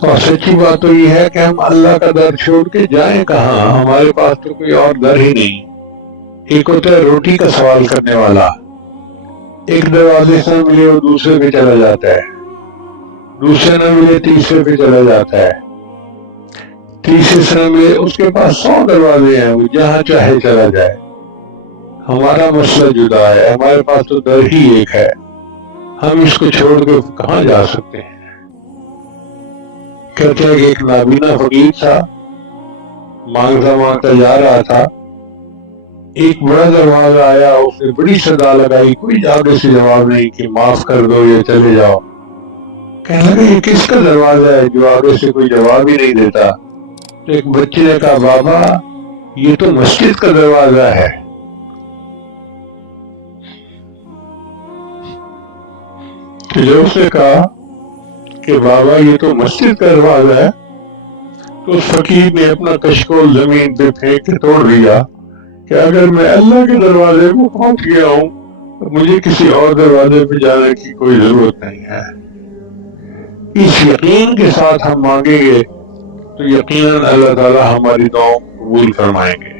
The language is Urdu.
اور سچی بات تو یہ ہے کہ ہم اللہ کا در چھوڑ کے جائیں کہاں؟ ہمارے پاس تو کوئی اور در ہی نہیں۔ ایک ہوتا ہے روٹی کا سوال کرنے والا، ایک دروازے سے ملے وہ دوسرے پہ چلا جاتا ہے، دوسرے نہ ملے تیسرے پہ چلا جاتا ہے، تیسرے سے نہ ملے اس کے پاس 100 دروازے ہیں، وہ جہاں چاہے چلا جائے۔ ہمارا مسئلہ جدا ہے، ہمارے پاس تو در ہی ایک ہے، ہم اس کو چھوڑ کے کہاں جا سکتے ہیں؟ کہتے ہیں کہ ایک نابینا فقیر تھا، مانگتا مانگتا جا رہا تھا، ایک بڑا دروازہ آیا، اس نے بڑی صدا لگائی، کوئی آگے سے جواب نہیں کہ معاف کر دو یا چلے جاؤ۔ کہنے لگا یہ کس کا دروازہ ہے جو آگے سے کوئی جواب ہی نہیں دیتا؟ تو ایک بچے نے کہا بابا یہ تو مسجد کا دروازہ ہے۔ جب اس نے کہا کہ بابا یہ تو مسجد کا دروازہ ہے، تو اس فقیر نے اپنا کشکول زمین پہ پھینک کے توڑ دیا کہ اگر میں اللہ کے دروازے کو پہنچ گیا ہوں تو مجھے کسی اور دروازے پہ جانے کی کوئی ضرورت نہیں ہے۔ اس یقین کے ساتھ ہم مانگیں گے تو یقیناً اللہ تعالیٰ ہماری دعاؤں قبول فرمائیں گے۔